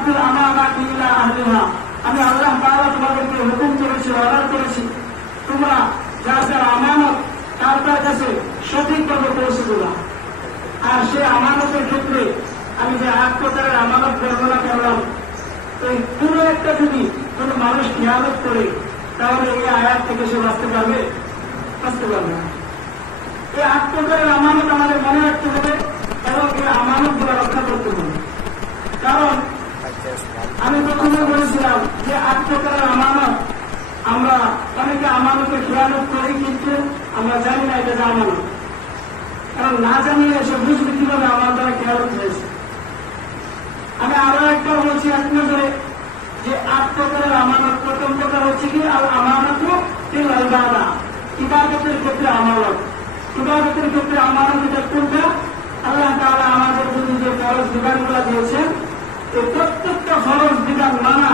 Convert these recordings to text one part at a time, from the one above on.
আব্দুল আমানাতি ইলা আহলিহা, আমি আল্লাহ তাআলা তোমাদেরকে হুকুম করেছি, অর্ডার করেছি, তোমরা যার যার আমানত তার তার কাছে সঠিকভাবে পৌঁছে দিবা। আর সে আমানতের ক্ষেত্রে আমি যে 8 প্রকারের আমানত বর্ণনা করলাম, এই পুরো একটা যদি কোনো মানুষ খেয়ালত করে তাহলে এই আয়াত থেকে সে বাঁচতে পারবে না। এই 8 প্রকারের আমানত আমাদের মনে রাখতে হবে এবং এই আমানত গুলো রক্ষা করতে হবে। কারণ আমি প্রথমে বলেছিলাম যে 8 প্রকারের আমানত, আমরা অনেকে আমানতে খেয়ালত করি কিন্তু আমরা জানি না এটা যে আমানত। কারণ না জানিয়ে এসে বুঝবে কিভাবে আমার দ্বারা খেয়ালত হয়েছে। আমি আরো একবার বলছি এক নজরে যে 8 প্রকারের আমানত। প্রথম প্রকার হচ্ছে কি আল আমানত ফিল ইবাদা, ইবাদতের ক্ষেত্রে আমানত। ইবাদতের ক্ষেত্রে আমানত এটা কোনটা? আল্লাহ তাআলা আমাদের জন্য যে ফরজ বিধানগুলো দিয়েছেন, এই প্রত্যেকটা ফরজ বিধান মানা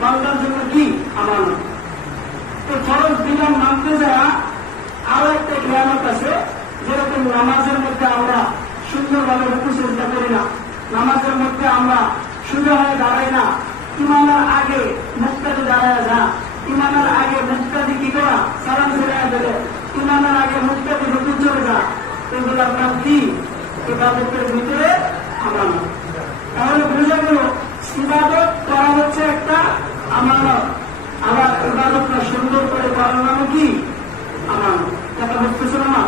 বান্দার জন্য কি আমানত। এই ফরজ বিধান মানতে যাওয়া আরো একটা খেয়ালত আছে। যেরকম নামাজের মধ্যে আমরা সুন্দরভাবে রুকু সিজদা করি না, নামাজের মধ্যে আমরা সোজা হয়ে দাঁড়াই না, ইমামের আগে মুক্তাদি দাঁড়ায় যা, ইমামের আগে মুক্তাদি কি করা সালাম ফিরাইয়া দেবে, ইমামের আগে মুক্তাদি রুকু চলে যা, এগুলোর নাম কি? ইবাদতের ভিতরে আমানত। তাহলে বোঝা গেল ইবাদত করা হচ্ছে একটা আমানত, আবার ইবাদতটা সুন্দর করে করার নাম কি? আমানত। কথা বুঝতেছে না?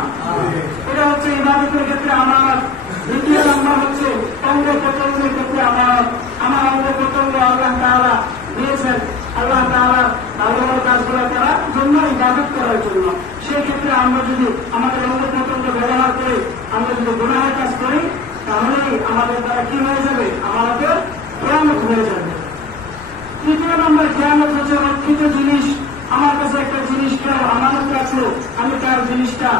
এটা হচ্ছে ইবাদতের ক্ষেত্রে আমানত। দ্বিতীয় নম্বর হচ্ছে অঙ্গ প্রত্যঙ্গের ক্ষেত্রে আমানত। আমার অঙ্গ প্রত্যঙ্গ আল্লাহ তাআলা দিয়েছেন, আল্লাহ তাআলা ভালো ভালো কাজগুলো করার জন্য, ইবাদত করার জন্য। সেই ক্ষেত্রে আমরা যদি আমাদের অঙ্গ প্রত্যঙ্গ ব্যবহার করে আমরা যদি গুনাহের কাজ করি তাহলেই আমাদের দ্বারা কি হয়ে যাবে? আমাদের কিয়ামত হয়ে যাবে। তৃতীয় নম্বর কিয়ামত হচ্ছে রক্ষিত জিনিস। আমার কাছে একটা জিনিস কেউ আমানত রাখলো, আমি তার জিনিসটা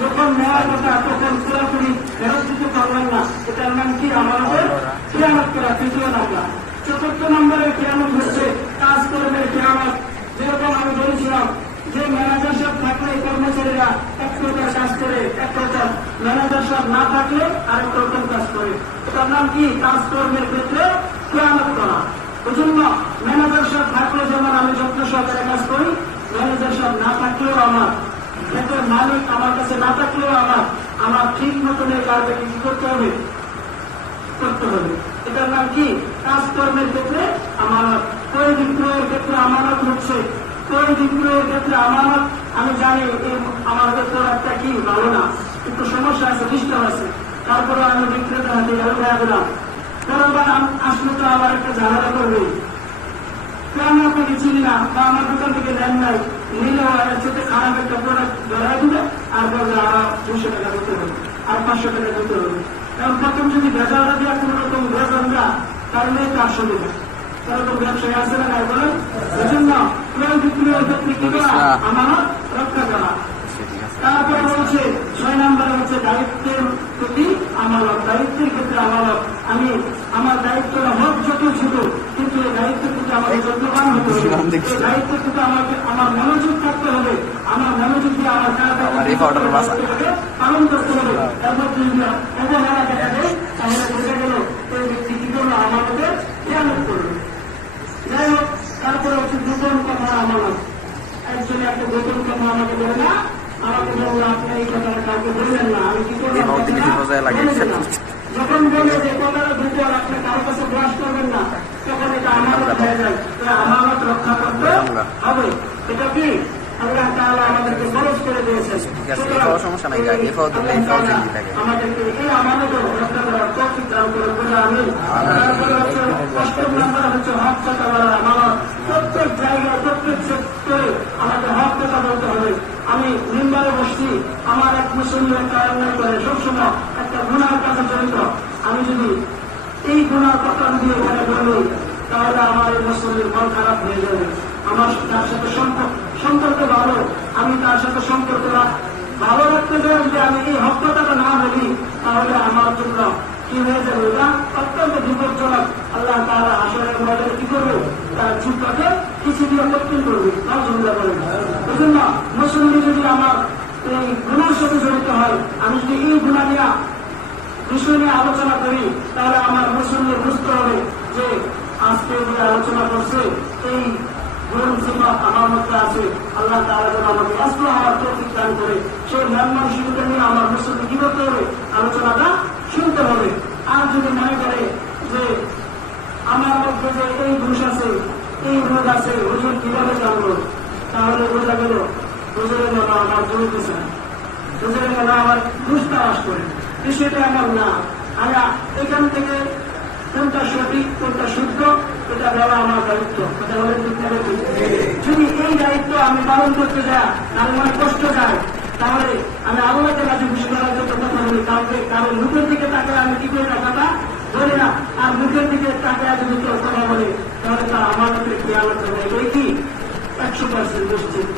যখন নেওয়ার কথা তখন পুরোপুরি ফেরত দিতে পারলাম না, এটার নাম কি? আমাদের কিয়ামত করা। তৃতীয় নম্বর। চতুর্থ নম্বরের কিয়ামত হচ্ছে কাজকর্মের কিয়ামত। যেরকম আমি বলেছিলাম যে ম্যানেজার সব থাকলে কর্মচারীরা এক প্রকার কাজ করে, এক প্রকার ম্যানেজার সব না থাকলে আরেক রকম কাজ করে। এটার নাম কি? কাজকর্মের ক্ষেত্রে কিয়ামত করা। ওই জন্য ম্যানেজার সব থাকলে যেমন আমি যত্ন সহকারে কাজ করি, ম্যানেজার সব না থাকলেও আমার ক্ষেত্রের মালিক আমার কাছে না থাকলেও আমার ঠিক মতন এই কাজটা কি করতে হবে? এটার নাম কি? কাজকর্মের ক্ষেত্রে আমানত। ক্রয় বিক্রয়ের ক্ষেত্রে আমানত হচ্ছে, ক্রয় বিক্রয়ের ক্ষেত্রে আমানত। আমি জানি আমাদের প্রোডাক্টটা কি ভালো না, একটু সমস্যা আছে, ডিস্টার্ব আছে, তারপরে আমি বিক্রেতার হাতে গেল দেয়া দিলাম, পরেরবার আসলে তো আবার একটা ঝামেলা করবে। আমি আপনাকে চিনি না বা আমার দোকান থেকে নেন নাই, নিলেও এর সাথে খারাপ একটা প্রোডাক্ট ধরাই দিবে, আর বলবে আরো 200 টাকা দিতে হবে, আর 500 টাকা দিতে হবে। কারণ প্রথম যদি ভেজালটা দিয়ে কোন রকম ভেজাল না, তাহলে তার সুবিধা। এরকম ব্যবসায়ী আছে না নাই বলেন? এই জন্য ক্রয় বিক্রয়ের ক্ষেত্রে কি করা? আমানত রক্ষা করা। তারপরে বলছে 6 নম্বরে হচ্ছে দায়িত্বের প্রতি আমানত। দায়িত্বের ক্ষেত্রে আমানত। আমি আমার দায়িত্বটা হোক যত ছোট, কিন্তু এই দায়িত্বের প্রতি আমাকে যত্নবান হতে হবে, এই দায়িত্বের প্রতি আমাকে আমার মনোযোগ থাকতে হবে, আমার মনোযোগ দিয়ে আমার কাজটা পালন করতে হবে। তার মধ্যে অবহেলা দেখা যায় তাহলে বোঝা গেল এই ব্যক্তি কি করলো? আমাদের খেয়ালত করবে। যাই হোক, তারপরে হচ্ছে গোপন কথা আমানত। একজনে একটা গোপন কথা আমাকে বলে না, আমাকে বললো আপনি এই কথাটা কাউকে বললেন না, আমি কি করলাম? যখন বলে যে কথাটা গোপন, আপনি কারো কাছে ব্রাশ করবেন না, তখন এটা আমানত হয়ে যায়। আমানত রক্ষা করতে হবে। এটা কি আল্লাহ তাআলা আমাদেরকে খরচ করে দিয়েছেন। আমাদেরকে এই আমানত রক্ষা করার তৌফিক দান করে বলে আমি। তারপরে হচ্ছে 8 নম্বর হচ্ছে হক কথা বলার আমানত। প্রত্যেক জায়গায় প্রত্যেক সেক্টরে আমাদের হক কথা বলতে হবে। আমি মিম্বারে বসছি, আমার এক মুসলিম একটা অন্যায় করে সবসময় একটা গুনার কাছে জড়িত, আমি যদি এই গুনার কথা দিয়ে এখানে বলি তাহলে আমার এই মুসলিমের মন খারাপ হয়ে যাবে। আমার তার সাথে সম্পর্ক ভালো, আমি তার সাথে সম্পর্ক ভালো রাখতে চাই। যে আমি এই হক কথাটা না বলি তাহলে আমার জন্য কি হয়ে যাবে? এটা অত্যন্ত বিপজ্জনক। আল্লাহ তাআলা আসরের ময়দানে কি করবে? তার জীবটাকে কিছু দিয়ে কঠিন করবে। এই জন্য মুসলিম যদি আমার এই গুনার সাথে জড়িত হয়, আমি যদি এই গুণা নিয়ে বিষয় নিয়ে আলোচনা করি তাহলে আমার মুসলিমের বুঝতে হবে যে আজকে যে আলোচনা করছে এই গুণ সিফাত আমার মধ্যে আছে, আল্লাহ তাআলা যেন আমাকে আসলে হওয়ার তৌফিক দান করে। সেই মান মানসিকতা নিয়ে আমার মুসলিম কি করতে হবে, আলোচনাটা শুনতে হবে। আর যদি মনে করে যে আমার মধ্যে যে এই দোষ আছে, এই রোগ আছে, হুজুর কিভাবে জানবো, তাহলে বোঝা গেল হুজুরের মতো আমার জড়িতেছে না, হুজুরের মতো আমার দুষ্টাবাস করে, বিষয়টা আমার না। আমরা এখান থেকে কোনটা সঠিক কোনটা শুদ্ধ এটা বলা আমার দায়িত্ব। এটা বলে যদি এই দায়িত্ব আমি পালন করতে যাই, আমি মনে কষ্ট যায়, তাহলে আমি আল্লাহকে রাজি খুশি করার জন্য কথা বলি। কাউকে কারো মুখের দিকে তাকে আমি কি করে কথাটা বলি না, আর মুখের দিকে তাকে যদি কেউ কথা বলে তাহলে তার আমার উপরে খেয়াল করতে হবে। এই কি 100% নিশ্চিত।